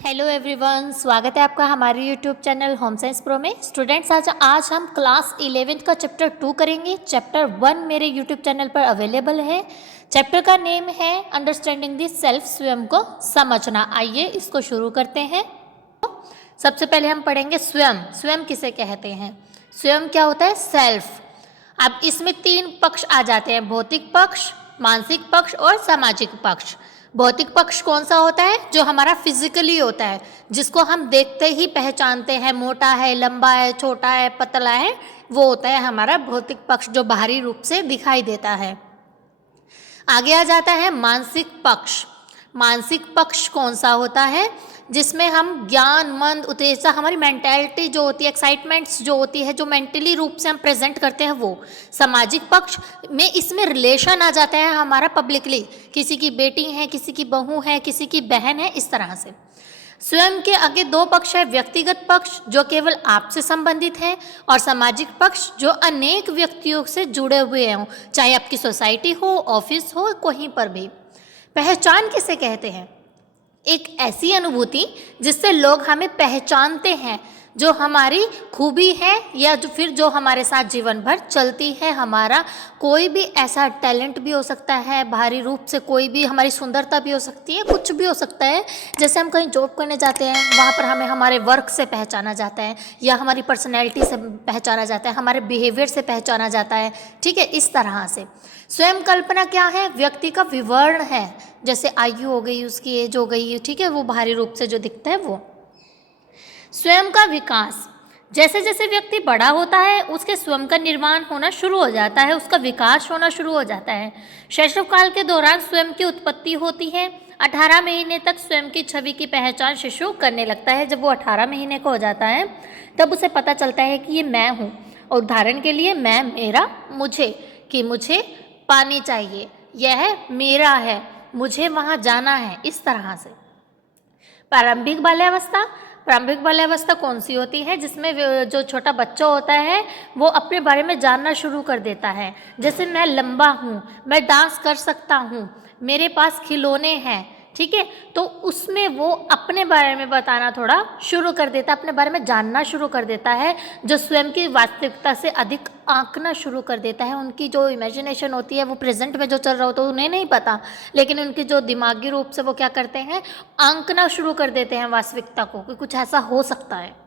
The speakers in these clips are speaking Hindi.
हेलो एवरीवन, स्वागत है आपका हमारे YouTube channel home science pro में। स्टूडेंट्स, आज हम क्लास 11th का चैप्टर 2 करेंगे। चैप्टर 1 मेरे यूट्यूब चैनल पर अवेलेबल है। चैप्टर का नेम है अंडरस्टैंडिंग द सेल्फ, स्वयं को समझना। आइए इसको शुरू करते हैं। सबसे पहले हम पढ़ेंगे स्वयं। स्वयं किसे कहते हैं? स्वयं क्या होता है? सेल्फ। अब इसमें 3 पक्ष आ जाते हैं: भौतिक पक्ष, मानसिक पक्ष और सामाजिक पक्ष। भौतिक पक्ष कौन सा होता है? जो हमारा फिजिकली होता है, जिसको हम देखते ही पहचानते हैं, मोटा है, लंबा है, छोटा है, पतला है, वो होता है हमारा भौतिक पक्ष, जो बाहरी रूप से दिखाई देता है। आगे आ जाता है मानसिक पक्ष। मानसिक पक्ष कौन सा होता है? जिसमें हम ज्ञान, मन, उत्तेजना, हमारी मेंटालिटी जो होती है, एक्साइटमेंट्स जो होती है, जो मेंटली रूप से हम प्रेजेंट करते हैं, वो। सामाजिक पक्ष में इसमें रिलेशन आ जाता है हमारा पब्लिकली, किसी की बेटी है, किसी की बहू है, किसी की बहन है, इस तरह से। स्वयं के आगे 2 पक्ष है: व्यक्तिगत पक्ष जो केवल आपसे संबंधित है, और सामाजिक पक्ष जो अनेक व्यक्तियों से जुड़े हुए हों, चाहे आपकी सोसाइटी हो, ऑफिस हो, कहीं पर भी। पहचान किसे कहते हैं? एक ऐसी अनुभूति जिससे लोग हमें पहचानते हैं, जो हमारी खूबी है या फिर जो हमारे साथ जीवन भर चलती है। हमारा कोई भी ऐसा टैलेंट भी हो सकता है, बाहरी रूप से कोई भी हमारी सुंदरता भी हो सकती है, कुछ भी हो सकता है। जैसे हम कहीं जॉब करने जाते हैं, वहाँ पर हमें हमारे वर्क से पहचाना जाता है, या हमारी पर्सनैलिटी से पहचाना जाता है, हमारे बिहेवियर से पहचाना जाता है। ठीक है, इस तरह से। स्वयं कल्पना क्या है? व्यक्ति का विवरण है। जैसे आयु हो गई, उसकी एज हो गई, ठीक है, वो बाहरी रूप से जो दिखता है वो। स्वयं का विकास, जैसे जैसे व्यक्ति बड़ा होता है, उसके स्वयं का निर्माण होना शुरू हो जाता है, उसका विकास होना शुरू हो जाता है। शैशव काल के दौरान स्वयं की उत्पत्ति होती है। 18 महीने तक स्वयं की छवि की पहचान शिशु करने लगता है। जब वो 18 महीने का हो जाता है, तब उसे पता चलता है कि ये मैं हूँ। और उदाहरण के लिए, मैं, मेरा, मुझे, कि मुझे पानी चाहिए, यह मेरा है, मुझे वहाँ जाना है, इस तरह से। प्रारंभिक बाल्यावस्था। प्रारंभिक बाल्यावस्था कौन सी होती है? जिसमें जो छोटा बच्चा होता है, वो अपने बारे में जानना शुरू कर देता है। जैसे मैं लंबा हूँ, मैं डांस कर सकता हूँ, मेरे पास खिलौने हैं, ठीक है, तो उसमें वो अपने बारे में बताना थोड़ा शुरू कर देता है, अपने बारे में जानना शुरू कर देता है, जो स्वयं की वास्तविकता से अधिक आंकना शुरू कर देता है। उनकी जो इमेजिनेशन होती है, वो प्रेजेंट में जो चल रहा होता है उन्हें नहीं पता, लेकिन उनकी जो दिमागी रूप से वो क्या करते हैं, आंकना शुरू कर देते हैं वास्तविकता को, कि कुछ ऐसा हो सकता है।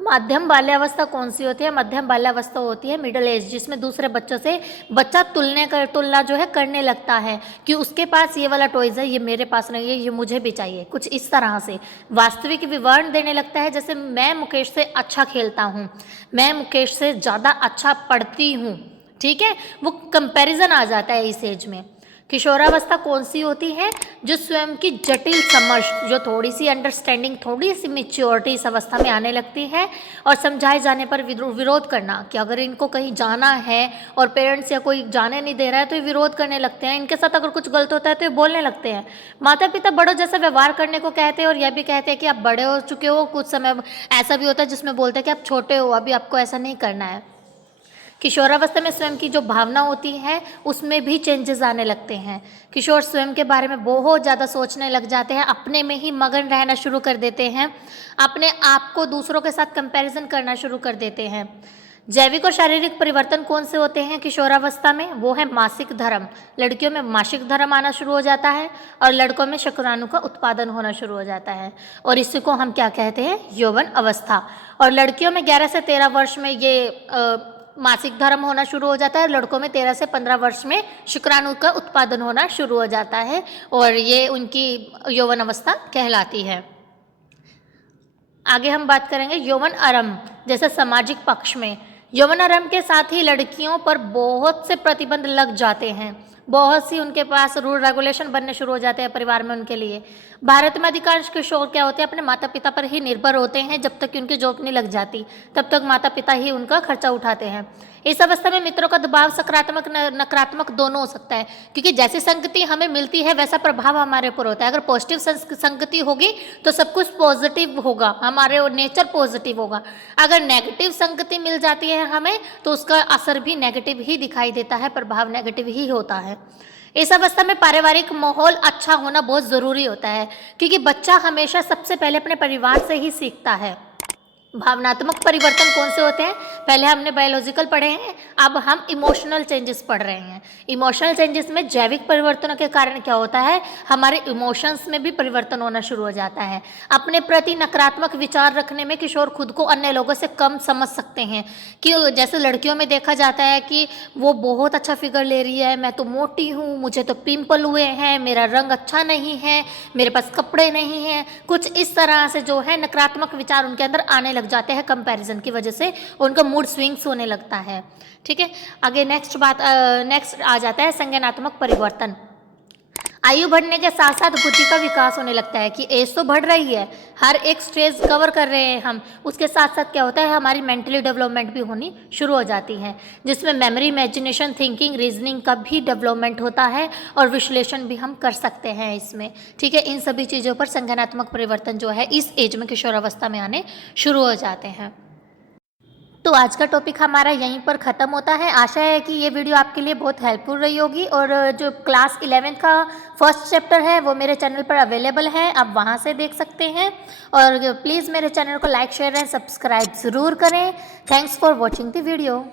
मध्यम बाल्यावस्था कौन सी होती है? मध्यम बाल्यावस्था होती है मिडिल एज, जिसमें दूसरे बच्चों से बच्चा तुलना जो है करने लगता है, कि उसके पास ये वाला टॉयज है, ये मेरे पास नहीं है, ये मुझे भी चाहिए, कुछ इस तरह से वास्तविक विवरण देने लगता है। जैसे मैं मुकेश से अच्छा खेलता हूँ, मैं मुकेश से ज़्यादा अच्छा पढ़ती हूँ, ठीक है, वो कंपैरिजन आ जाता है इस एज में। किशोरावस्था कौन सी होती है? जो स्वयं की जटिल समझ, जो थोड़ी सी अंडरस्टैंडिंग, थोड़ी सी मेच्योरिटी इस अवस्था में आने लगती है, और समझाए जाने पर विरोध करना, कि अगर इनको कहीं जाना है और पेरेंट्स या कोई जाने नहीं दे रहा है, तो ये विरोध करने लगते हैं। इनके साथ अगर कुछ गलत होता है तो ये बोलने लगते हैं। माता पिता बड़ों जैसा व्यवहार करने को कहते हैं, और यह भी कहते हैं कि आप बड़े हो चुके हो। कुछ समय ऐसा भी होता है जिसमें बोलते हैं कि आप छोटे हो, अभी आपको ऐसा नहीं करना है। किशोरावस्था में स्वयं की जो भावना होती है, उसमें भी चेंजेस आने लगते हैं। किशोर स्वयं के बारे में बहुत ज़्यादा सोचने लग जाते हैं, अपने में ही मगन रहना शुरू कर देते हैं, अपने आप को दूसरों के साथ कंपैरिजन करना शुरू कर देते हैं। जैविक और शारीरिक परिवर्तन कौन से होते हैं किशोरावस्था में? वो है मासिक धर्म। लड़कियों में मासिक धर्म आना शुरू हो जाता है, और लड़कों में शुक्राणु का उत्पादन होना शुरू हो जाता है, और इसी को हम क्या कहते हैं? यौवन अवस्था। और लड़कियों में 11 से 13 वर्ष में ये मासिक धर्म होना शुरू हो जाता है, और लड़कों में 13 से 15 वर्ष में शुक्राणु का उत्पादन होना शुरू हो जाता है, और ये उनकी यौवन अवस्था कहलाती है। आगे हम बात करेंगे यौवन आरंभ। जैसे सामाजिक पक्ष में यौवन आरंभ के साथ ही लड़कियों पर बहुत से प्रतिबंध लग जाते हैं, बहुत सी उनके पास रूल रेगुलेशन बनने शुरू हो जाते हैं परिवार में उनके लिए। भारत में अधिकांश किशोर क्या होते हैं? अपने माता पिता पर ही निर्भर होते हैं। जब तक कि उनकी जॉब नहीं लग जाती, तब तक माता पिता ही उनका खर्चा उठाते हैं। इस अवस्था में मित्रों का दबाव सकारात्मक नकारात्मक दोनों हो सकता है, क्योंकि जैसी संगति हमें मिलती है वैसा प्रभाव हमारे ऊपर होता है। अगर पॉजिटिव संगति होगी तो सब कुछ पॉजिटिव होगा, हमारे नेचर पॉजिटिव होगा। अगर नेगेटिव संगति मिल जाती है हमें, तो उसका असर भी नेगेटिव ही दिखाई देता है, प्रभाव नेगेटिव ही होता है। इस अवस्था में पारिवारिक माहौल अच्छा होना बहुत ज़रूरी होता है, क्योंकि बच्चा हमेशा सबसे पहले अपने परिवार से ही सीखता है। भावनात्मक परिवर्तन कौन से होते हैं? पहले हमने बायोलॉजिकल पढ़े हैं, अब हम इमोशनल चेंजेस पढ़ रहे हैं। इमोशनल चेंजेस में जैविक परिवर्तनों के कारण क्या होता है, हमारे इमोशंस में भी परिवर्तन होना शुरू हो जाता है। अपने प्रति नकारात्मक विचार रखने में किशोर खुद को अन्य लोगों से कम समझ सकते हैं, कि जैसे लड़कियों में देखा जाता है कि वो बहुत अच्छा फिगर ले रही है, मैं तो मोटी हूँ, मुझे तो पिंपल हुए हैं, मेरा रंग अच्छा नहीं है, मेरे पास कपड़े नहीं हैं। कुछ इस तरह से जो है नकारात्मक विचार उनके अंदर आने लग जाते हैं, कंपैरिजन की वजह से उनका मूड स्विंग्स होने लगता है। ठीक है, आगे नेक्स्ट आ जाता है संज्ञानात्मक परिवर्तन। आयु बढ़ने के साथ साथ बुद्धि का विकास होने लगता है, कि एज तो बढ़ रही है, हर एक स्टेज कवर कर रहे हैं हम, उसके साथ साथ क्या होता है, हमारी मेंटली डेवलपमेंट भी होनी शुरू हो जाती है, जिसमें मेमोरी, इमेजिनेशन, थिंकिंग, रीजनिंग का भी डेवलपमेंट होता है और विश्लेषण भी हम कर सकते हैं इसमें। ठीक है, इन सभी चीज़ों पर संज्ञानात्मक परिवर्तन जो है इस एज में, किशोरावस्था में आने शुरू हो जाते हैं। तो आज का टॉपिक हमारा यहीं पर ख़त्म होता है। आशा है कि ये वीडियो आपके लिए बहुत हेल्पफुल रही होगी, और जो क्लास 11 का फर्स्ट चैप्टर है वो मेरे चैनल पर अवेलेबल है, आप वहाँ से देख सकते हैं। और प्लीज़ मेरे चैनल को लाइक, शेयर एंड सब्सक्राइब ज़रूर करें। Thanks for watching the video.